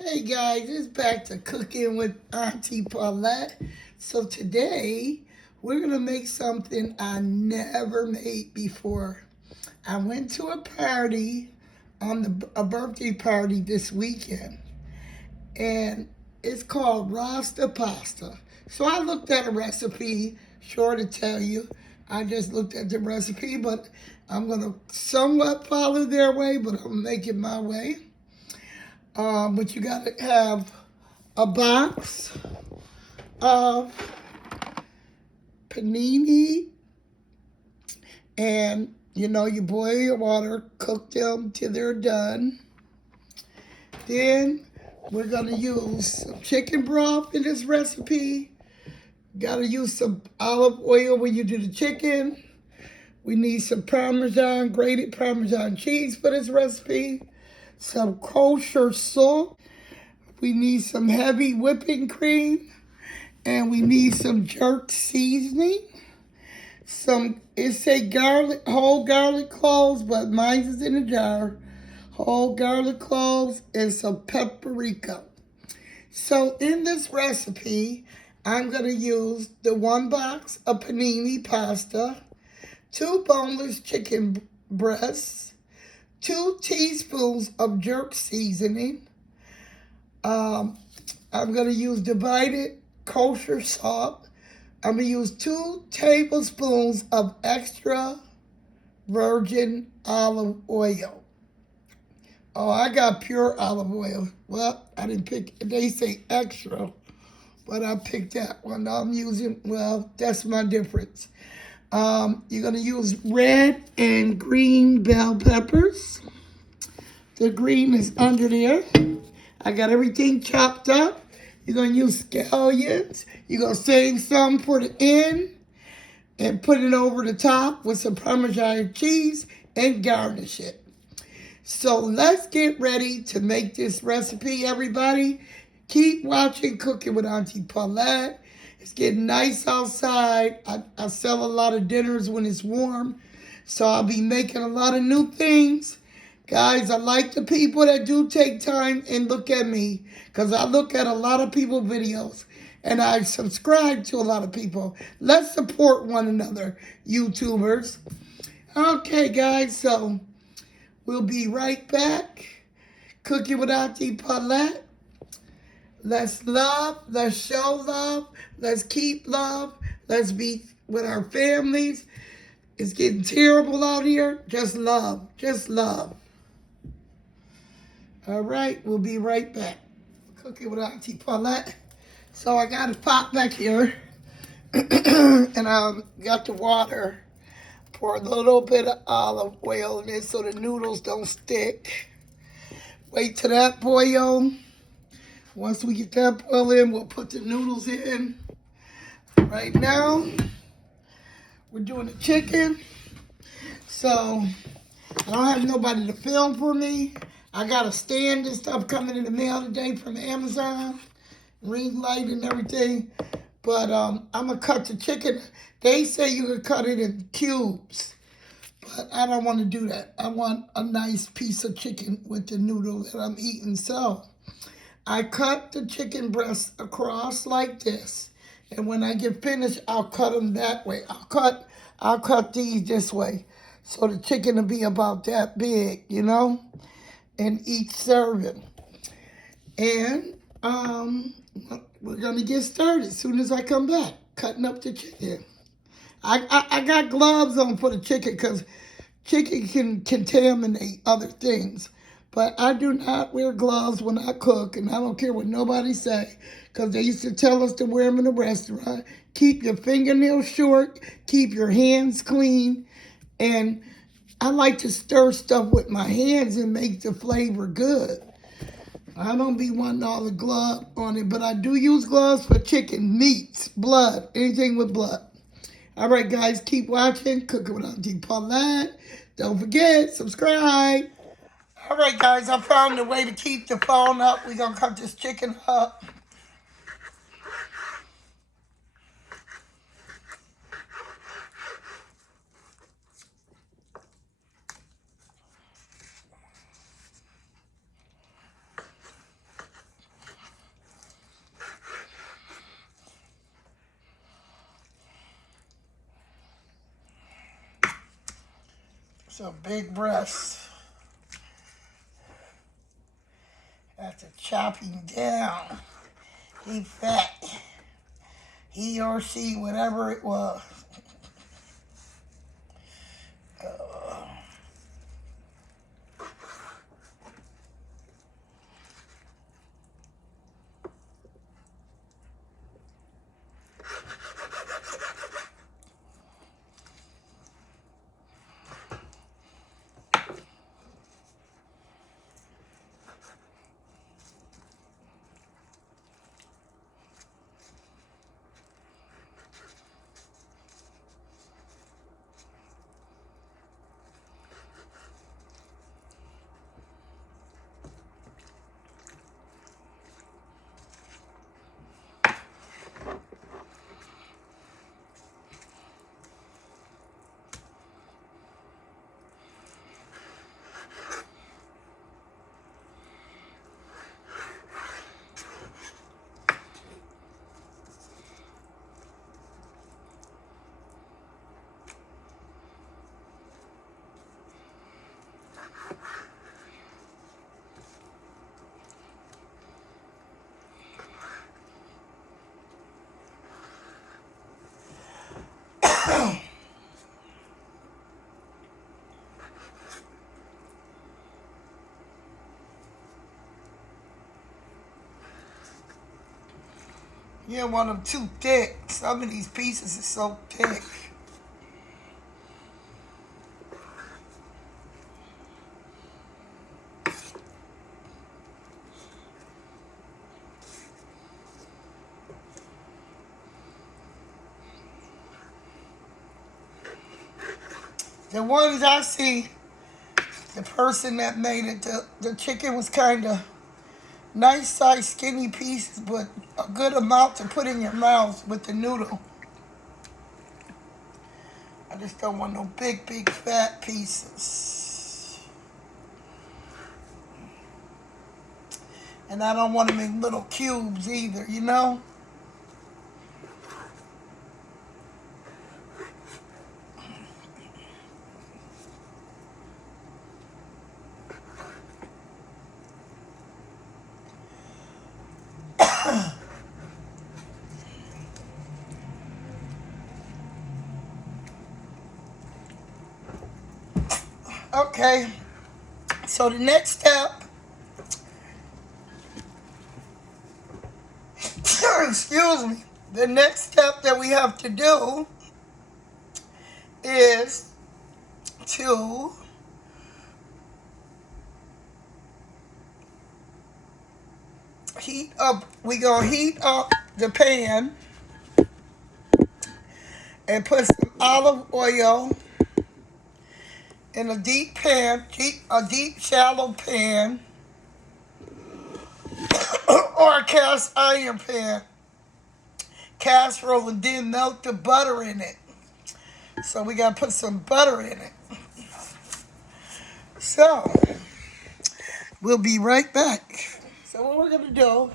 Hey guys, it's back to cooking with Auntie Paulette. So today we're gonna make something I never made before. I went to a party a birthday party this weekend, and it's called Rasta Pasta. So I looked at a recipe, sure to tell you. I just looked at the recipe, but I'm gonna somewhat follow their way, but I'm gonna make it my way. But you gotta have a box of panini, and you boil your water, cook them till they're done. Then we're gonna use some chicken broth in this recipe. Gotta use some olive oil when you do the chicken. We need some Parmesan, grated Parmesan cheese for this recipe. Some kosher salt. We need some heavy whipping cream. And we need some jerk seasoning. It say garlic, whole garlic cloves, but mine is in a jar. Whole garlic cloves and some paprika. So in this recipe, I'm gonna use the 1 box of panini pasta, 2 boneless chicken breasts, 2 teaspoons of jerk seasoning. I'm gonna use divided kosher salt. I'm gonna use 2 tablespoons of extra virgin olive oil. Oh, I got pure olive oil. Well, I didn't pick, they say extra, but I picked that one. I'm using, well, that's my difference. You're gonna use red and green bell peppers. The green is under there. I got everything chopped up. You're going to use scallions. You're going to save some for the end and put it over the top with some Parmesan cheese and garnish it. So let's get ready to make this recipe, everybody. Keep watching Cooking with Auntie Paulette. It's getting nice outside. I sell a lot of dinners when it's warm, so I'll be making a lot of new things. Guys, I like the people that do take time and look at me, because I look at a lot of people's videos and I subscribe to a lot of people. Let's support one another, YouTubers. Okay, guys, so we'll be right back. Cooking with Auntie Paulette. Let's love, let's show love, let's keep love, let's be with our families. It's getting terrible out here. Just love, just love. All right, we'll be right back. Cooking with Auntie Paulette. So I got a pot back here, and I got the water. Pour a little bit of olive oil in it so the noodles don't stick. Wait till that boil. Once we get that boil in, we'll put the noodles in. Right now, we're doing the chicken. So I don't have nobody to film for me. I got a stand and stuff coming in the mail today from Amazon, ring light and everything. But I'm gonna cut the chicken. They say you can cut it in cubes, but I don't want to do that. I want a nice piece of chicken with the noodle that I'm eating. So I cut the chicken breasts across like this, and when I get finished, I'll cut them that way. I'll cut these this way, so the chicken will be about that big, in each serving. And we're gonna get started as soon as I come back, cutting up the chicken. I got gloves on for the chicken because chicken can contaminate other things. But I do not wear gloves when I cook, and I don't care what nobody say, because they used to tell us to wear them in the restaurant. Keep your fingernails short, keep your hands clean, and I like to stir stuff with my hands and make the flavor good. I don't be wanting all the glove on it, but I do use gloves for chicken, meats, blood, anything with blood. All right, guys, keep watching Cooking with Auntie Paulette. Don't forget, subscribe. All right, guys, I found a way to keep the phone up. We're going to cut this chicken up. Some big breasts. After chopping down, he fat. He or she, whatever it was. You don't want them too thick. Some of these pieces are so thick. The ones I see, the person that made it, the chicken was kind of nice sized skinny pieces, but a good amount to put in your mouth with the noodle. I just don't want no big fat pieces. And I don't want them in little cubes either, you know? Okay, so the next step, excuse me, the next step that we have to do is to we're gonna heat up the pan and put some olive oil in a deep pan, a deep shallow pan, or a cast iron pan, casserole, and then melt the butter in it. So we gotta put some butter in it. So we'll be right back. So what we're gonna do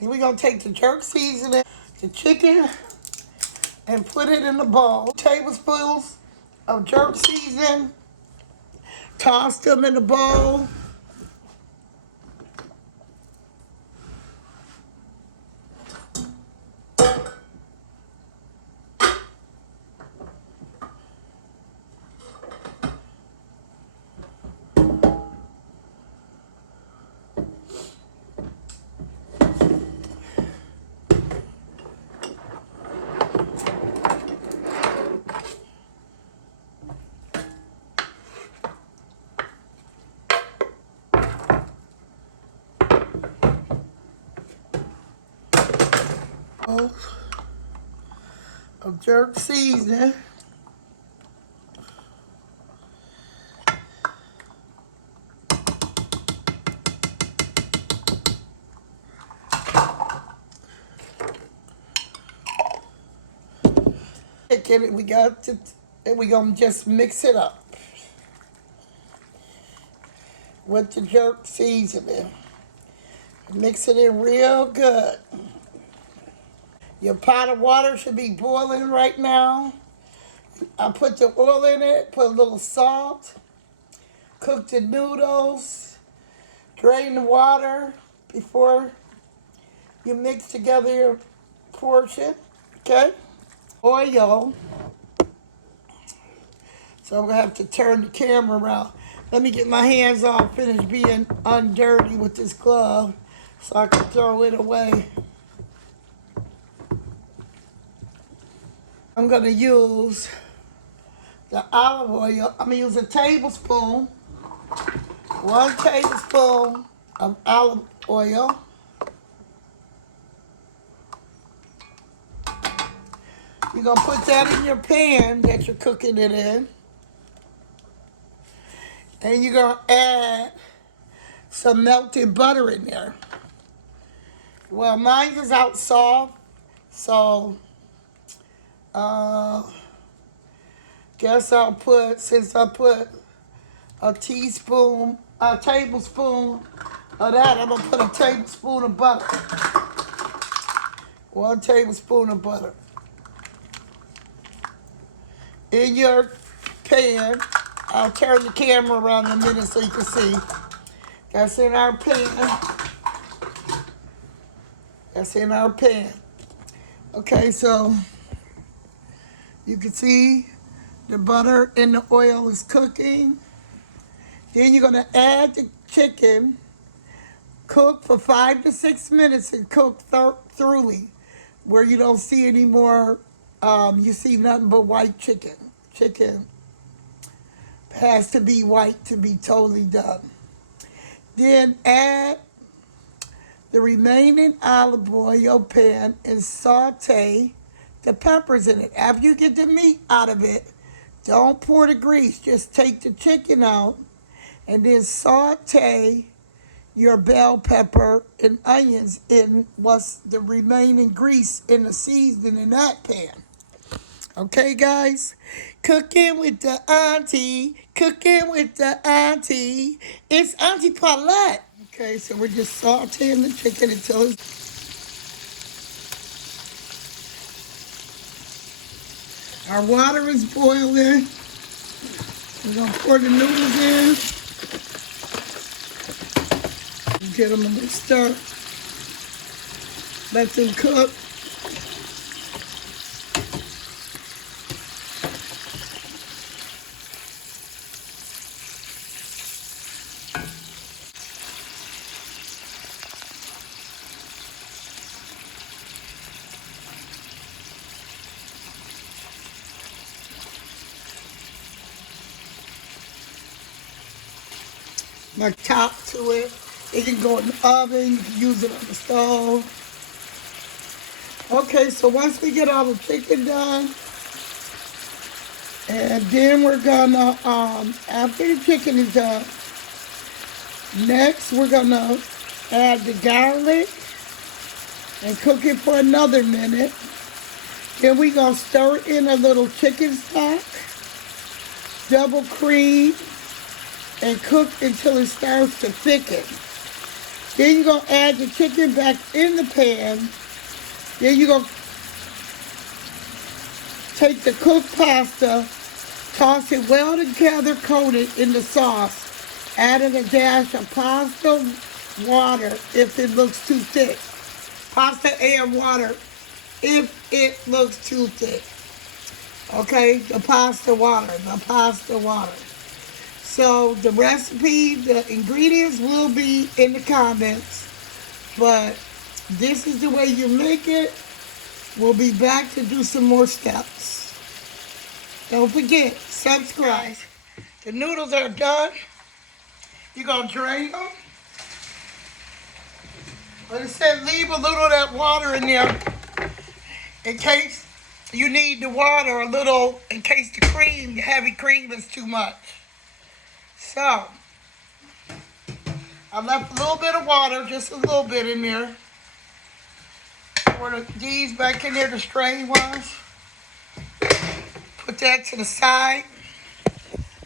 is we're gonna take the jerk seasoning, the chicken, and put it in the bowl. Tablespoons of jerk seasoning. Toss them in the bowl. Of jerk seasoning. We got to, and we're gonna just mix it up with the jerk seasoning. Mix it in real good. Your pot of water should be boiling right now. I put the oil in it, put a little salt, cook the noodles, drain the water before you mix together your portion, okay? Oil. So I'm gonna have to turn the camera around. Let me get my hands off, finish being undirty with this glove so I can throw it away. I'm gonna use the olive oil. I'm gonna use a tablespoon, 1 tablespoon of olive oil. You're gonna put that in your pan that you're cooking it in. And you're gonna add some melted butter in there. Well, mine is out soft, so guess I'll put, since I put a tablespoon of that, I'm gonna put a tablespoon of butter. 1 tablespoon of butter in your pan. I'll turn the camera around in a minute so you can see. That's in our pan. That's in our pan. Okay, so you can see the butter and the oil is cooking. Then you're gonna add the chicken, cook for 5 to 6 minutes and cook thoroughly, where you don't see any more, you see nothing but white chicken. Chicken has to be white to be totally done. Then add the remaining olive oil pan and saute the peppers in it. After you get the meat out of it, don't pour the grease. Just take the chicken out and then saute your bell pepper and onions in what's the remaining grease in the seasoning in that pan. Okay, guys? Cooking with the auntie. Cooking with the auntie. It's Auntie Paulette. Okay, so we're just sauteing the chicken until it's... Our water is boiling. We're going to pour the noodles in. Get them a little stir. Let them cook. My top to it. It can go in the oven. You can use it on the stove. Okay, so once we get all the chicken done, and then we're gonna, after the chicken is done, next we're gonna add the garlic and cook it for another minute. Then we're gonna stir in a little chicken stock, double cream, and cook until it starts to thicken. Then you're gonna add the chicken back in the pan. Then you're gonna take the cooked pasta, toss it well together, coat it in the sauce, adding a dash of pasta water if it looks too thick. Pasta and water if it looks too thick. Okay, the pasta water. So the recipe, the ingredients will be in the comments, but this is the way you make it. We'll be back to do some more steps. Don't forget, subscribe. The noodles are done. You're gonna drain them. Like I said, leave a little of that water in there in case you need the water a little, in case the cream, the heavy cream is too much. So, I left a little bit of water, just a little bit in there. Pour these back in there, the strained ones. Put that to the side.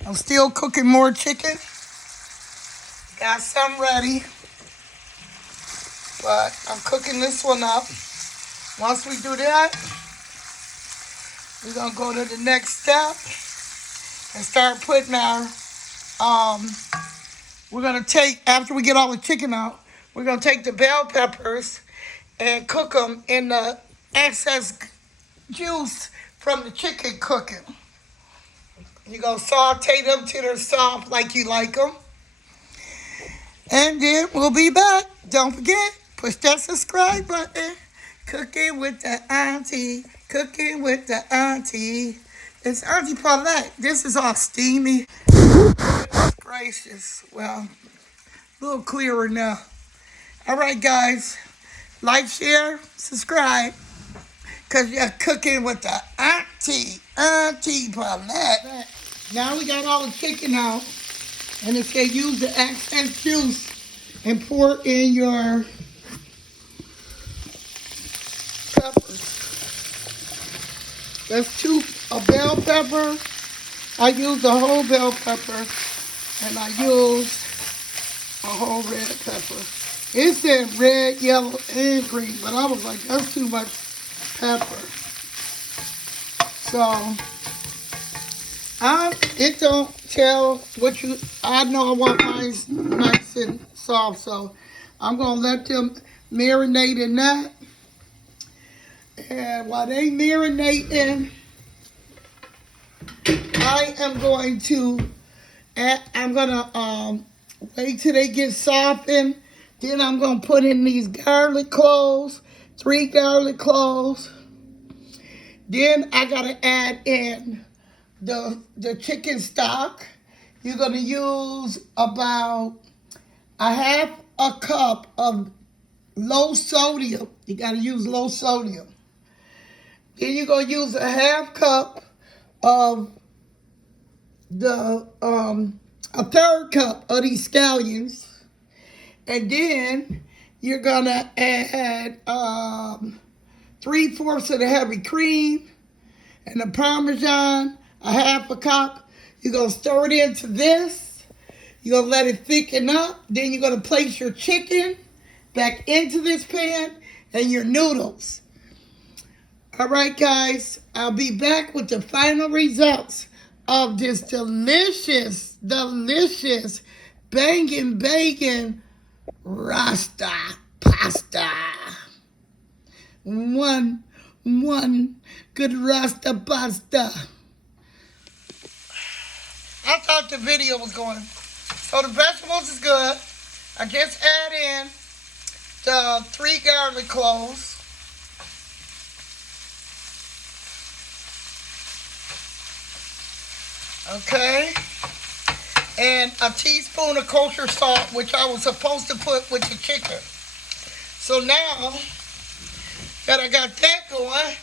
I'm still cooking more chicken. Got some ready. But I'm cooking this one up. Once we do that, We're gonna go to the next step and start putting our, we're gonna take, after we get all the chicken out, we're gonna take the bell peppers and cook them in the excess juice from the chicken cooking. You're gonna saute them till they're soft like you like them. And then we'll be back. Don't forget, push that subscribe button. Cooking with the auntie. Cooking with the auntie. It's Auntie Paulette. This is all steamy. Goodness gracious. Well, a little clearer now. All right, guys. Like, share, subscribe. Because you're cooking with the auntie. Auntie Paulette. Now we got all the chicken out. And it says use the excess juice and pour in your peppers. That's a bell pepper. I use the whole bell pepper, and I use a whole red pepper. It said red, yellow, and green, but I was like, that's too much pepper. So, it don't tell what you, I know I want mine nice and soft, so I'm going to let them marinate in that. And while they marinating, I am going to wait till they get softened. Then I'm going to put in these garlic cloves, 3 garlic cloves. Then I got to add in the chicken stock. You're going to use about a half a cup of low sodium. You got to use low sodium. Then you're going to use a half cup of a third cup of these scallions. And then you're going to add 3/4 of the heavy cream and the Parmesan, a half a cup. You're going to stir it into this. You're going to let it thicken up. Then you're going to place your chicken back into this pan and your noodles. All right, guys. I'll be back with the final results of this delicious, delicious bangin' bacon Rasta pasta. One good Rasta pasta. I thought the video was going. So the vegetables is good. I just add in the 3 garlic cloves. Okay. And a teaspoon of kosher salt, which I was supposed to put with the chicken. So now that I got that going,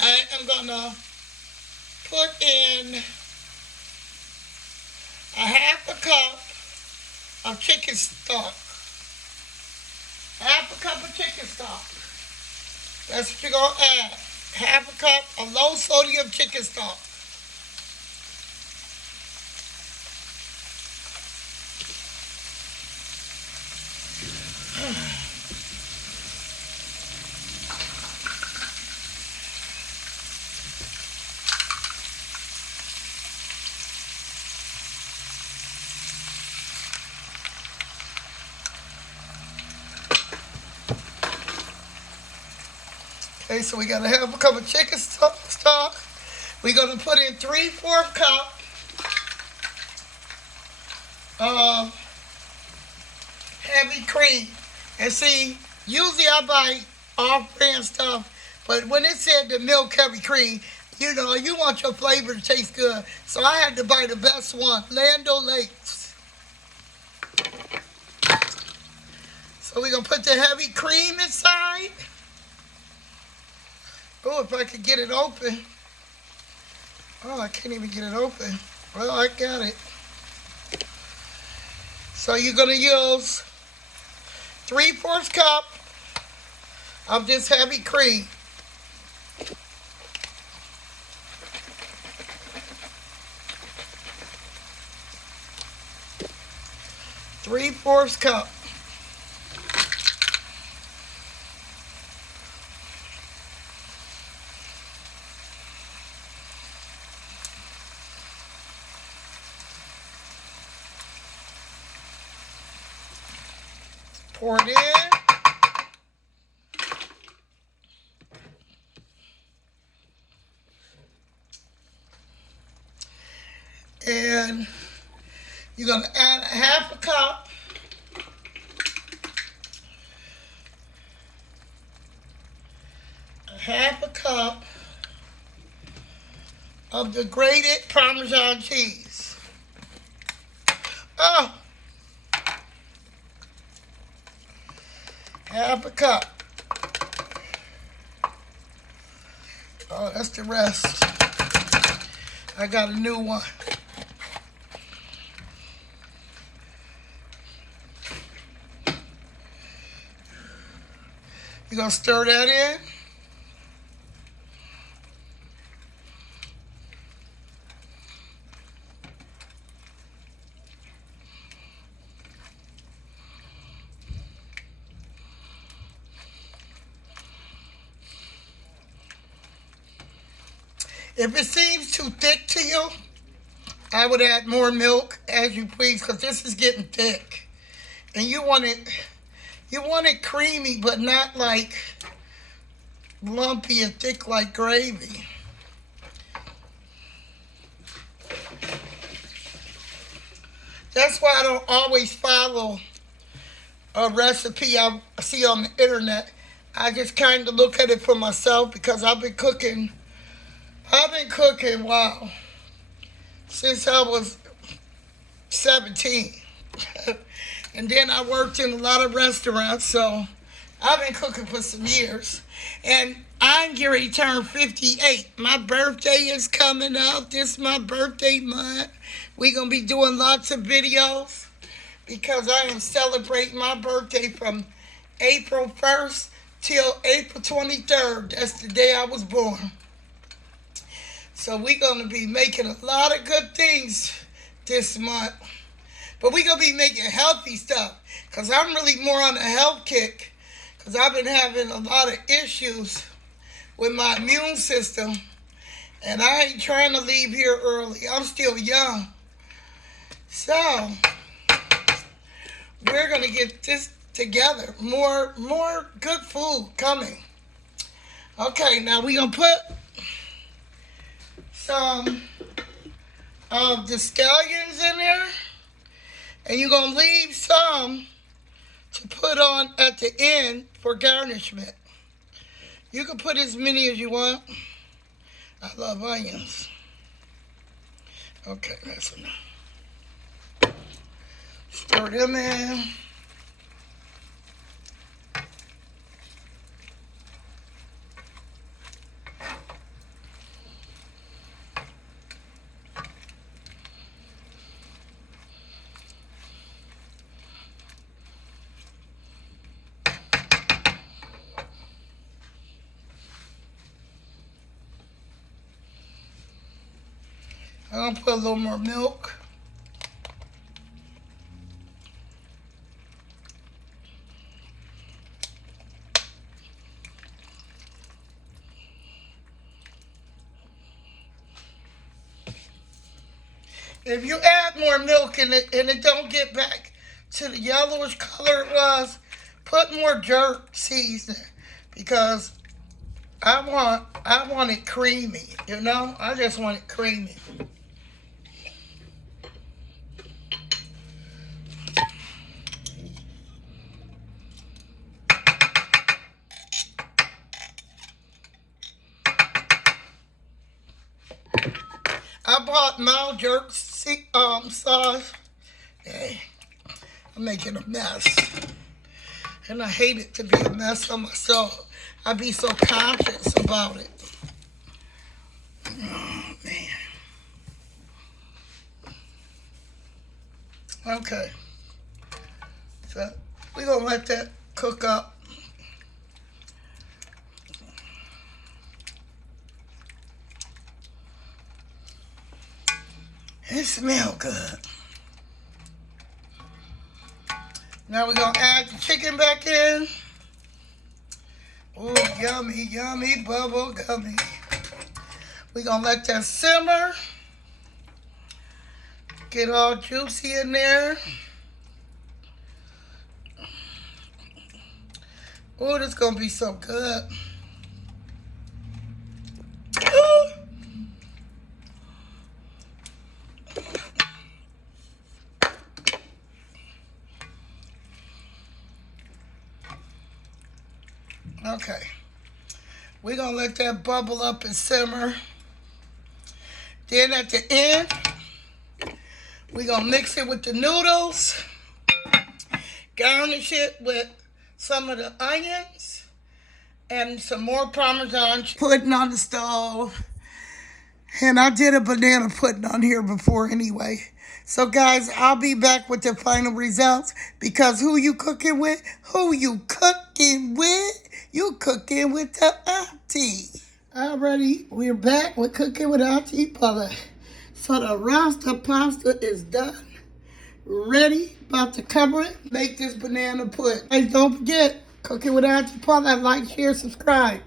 I am gonna put in a half a cup of chicken stock. Half a cup of chicken stock. That's what you're gonna add. Half a cup of low sodium chicken stock. Okay, so we got to have a cup of chicken stock. We're going to put in 3/4 cup of heavy cream. And see, usually I buy off-brand stuff, but when it said the milk heavy cream, you know, you want your flavor to taste good. So I had to buy the best one, Land O'Lakes. So we're going to put the heavy cream inside. Oh, if I could get it open. Oh, I can't even get it open. Well, I got it. So you're going to use 3/4 cup of this heavy cream. Three-fourths cup. Pour it in. And you're going to add a half a cup of the grated Parmesan cheese. Oh, half a cup. Oh, that's the rest. I got a new one. You're going to stir that in. If it seems too thick to you, I would add more milk as you please, because this is getting thick. And you want it creamy, but not like lumpy and thick like gravy. That's why I don't always follow a recipe I see on the internet. I just kind of look at it for myself, because I've been cooking, wow, since I was 17. And then I worked in a lot of restaurants, so I've been cooking for some years. And I'm getting ready to turn 58. My birthday is coming up. This is my birthday month. We're going to be doing lots of videos, because I am celebrating my birthday from April 1st till April 23rd. That's the day I was born. So we're going to be making a lot of good things this month. But we're going to be making healthy stuff, because I'm really more on a health kick, because I've been having a lot of issues with my immune system, and I ain't trying to leave here early. I'm still young. So we're going to get this together. More good food coming. Okay, now we're going to put some of the scallions in there. And you're going to leave some to put on at the end for garnishment. You can put as many as you want. I love onions. Okay, that's enough. Stir them in. I'm going to put a little more milk. If you add more milk in it and it don't get back to the yellowish color it was, put more jerk seasoning, because I want it creamy, you know? I just want it creamy. I bought mild jerk sauce. Hey, I'm making a mess. And I hate it to be a mess on myself. I be so conscious about it. Oh, man. Okay. So we're going to let that cook up. It smells good. Now we're going to add the chicken back in. Oh, yummy, yummy, bubble gummy. We're going to let that simmer. Get all juicy in there. Oh, this is gonna be so good. Okay, we're gonna let that bubble up and simmer. Then at the end, we're gonna mix it with the noodles, garnish it with some of the onions, and some more Parmesan pudding on the stove. And I did a banana pudding on here before anyway. So guys, I'll be back with the final results because who you cooking with? Who you cooking with? You cooking with the auntie. Alrighty, we're back with cooking with Auntie Paula. So the rasta pasta is done. Ready, about to cover it. Make this banana pudding. Guys, don't forget, cooking with Auntie Paula. Like, share, subscribe.